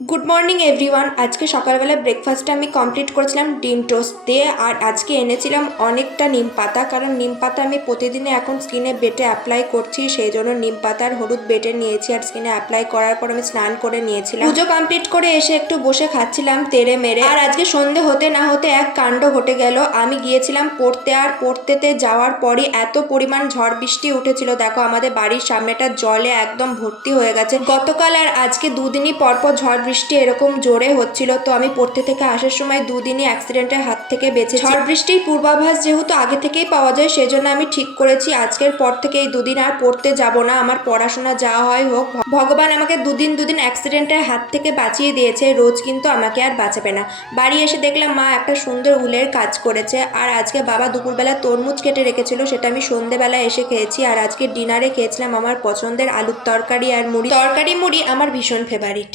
Good morning everyone. আজকে সকালবেলা ব্রেকফাস্টে আমি কমপ্লিট করেছিলাম ডিম টোস্ট দিয়ে, আর আজকে এনেছিলাম অনেকটা নিম পাতা, কারণ নিম পাতা আমি প্রতিদিনে এখন স্কিনে বেটে অ্যাপ্লাই করছি, সেই জন্য নিম পাতার হলুদ বেটে নিয়েছি আর স্কিনে অ্যাপ্লাই করার পর আমি স্নান করে নিয়েছিলাম। পুজো কমপ্লিট করে এসে একটু বসে খাচ্ছিলাম তেড়ে মেরে। আর আজকে সন্ধে হতে না হতে এক কাণ্ড ঘটে গেল। আমি গিয়েছিলাম পড়তে, আর পড়তেতে যাওয়ার পরই এত পরিমাণ ঝড় বৃষ্টি উঠেছিল, দেখো আমাদের বাড়ির সামনেটা জলে একদম ভর্তি হয়ে গেছে। গতকাল আর আজকে দুদিনই পরপর ঝড় বৃষ্টি এরকম জোরে হচ্ছিল, তো আমি পড়তে থেকে আসার সময় দুদিনই অ্যাক্সিডেন্টের হাত থেকে বেঁচেছি। ঝড় বৃষ্টির পূর্বাভাস যেহেতু আগে থেকেই পাওয়া যায়, সেজন্য আমি ঠিক করেছি আজকের পর থেকে এই দুদিন আর পড়তে যাব না। আমার পড়াশোনা যা হয় হোক, ভগবান আমাকে দুদিন অ্যাক্সিডেন্টের হাত থেকে বাঁচিয়ে দিয়েছে, রোজ কিন্তু আমাকে আর বাঁচাবে না। বাড়ি এসে দেখলাম মা একটা সুন্দর উলের কাজ করেছে, আর আজকে বাবা দুপুরবেলা তরমুজ কেটে রেখেছিল, সেটা আমি সন্ধেবেলা এসে খেয়েছি। আর আজকে ডিনারে খেয়েছিলাম আমার পছন্দের আলুর তরকারি আর মুড়ি। তরকারি মুড়ি আমার ভীষণ ফেভারিট।